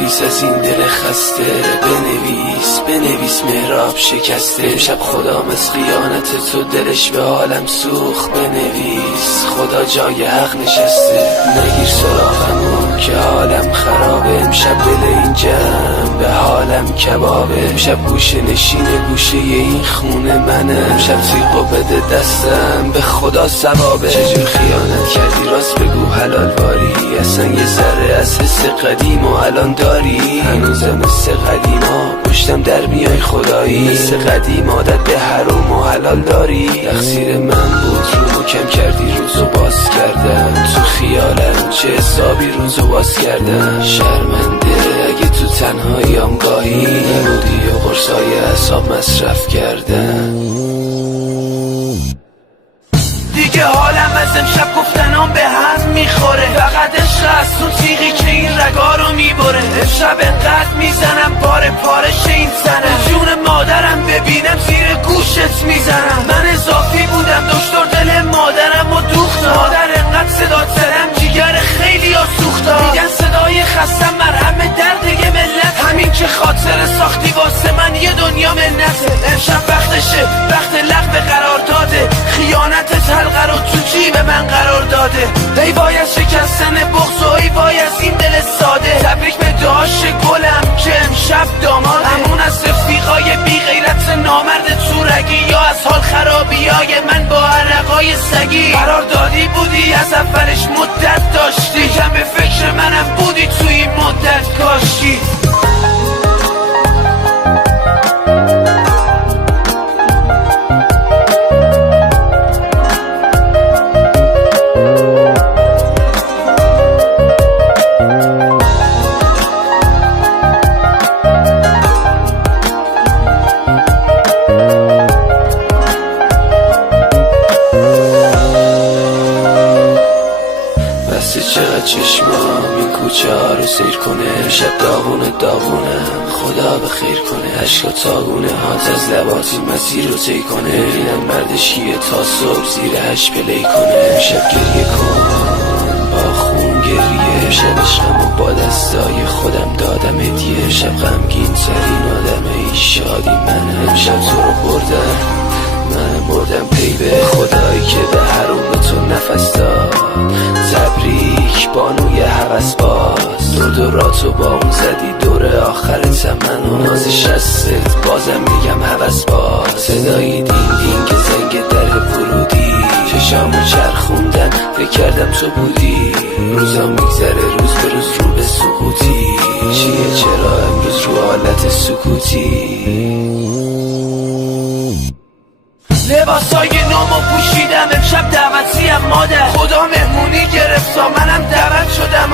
بنویس از این دل خسته، بنویس مهراب شکسته. امشب خدا از خیانت تو دلش به عالم سوخت. بنویس خدا جای حق نشسته. نگیر سراغمو که حالم خرابه. امشب دل این جمع به حالم کبابه. امشب گوشه نشین گوشه این خونه منه. امشب تیغو بده دستم به خدا ثوابه. چجور خیانت کردی راست بگو حلال واری. اصلا یه ذره از حس قدیم و الان داری. هنوزم مثل قدیما پشتم در میای خدایی. مثل قدیم عادت به حرام و حلال داری. تقصیر من بود رو کم کردی روزو باز کردم. تو خیالم چه حسابی روزو باز کردم. شرمنده اگه تو تنهاییام گاهی نمودی و قرصای اعصاب مصرف کردم. دیگه حالم از امشب گفتنام به هم میخوره. فقط عشق از تو تیغی که این رگا رو میبره. امشب انقدر میزنم پاره این زنم. جون مادرم ببینم زیر گوشت میزنم. من اضافی بودم دکتر دل مادرم و دوختم. مادر انقدر صدا زدم جیگر خیلی ها سوختم. میگن صدای خستم مرهم درد یه ملت. همین که خاطر ساختی واسه من یه دنیا منته. امشب وقتشه وقت لغو قرار داده. خیانتت حلقه رو تو جیب من قرار داده. ای وای از شکستن بغض و ای وای از این دل ساده. تبریک به داش گلم که امشب داماده. همون از رفیقای بی غیرت نامرد تورگی. یا از حال خرابیای من با عرقای سگی. قرار دادی بودی از اولش مدت داشتی. کم به فکر منم بودی توی این مدت کاشی. چقدر چشمام این کوچه ها رو سیر کنه. شب داغونم خدا بخیر کنه. عشقا تاگونه هات از لباتی مسیر رو طی کنه. ببینم مردش کیه تا صبح زیر هش پلی کنه. شب گریه کن با خون گریه. شب عشقم و با دستای خودم دادم هدیه. شب غمگین ترین آدم ای شادی منه. امشب تو رو بردم من بردم پی به خدایی که به حروم تو نفس داد. تبریک بانوی هوس باز. دوراتو با اون زدی دور آخرتم. من و نازش هستت بازم میگم هوس باز. صدای دین که زنگ در ورودی. چشامو چرخوندم فکر کردم تو بودی. روزا میگذره روز به روز رو به سقوطی. چیه چرا امروز رو حالت سکوتی. لباسای نومو پوشیدم امشب دعوتیم مادر. خدا مهمونی گرفت منم دعوت شدم.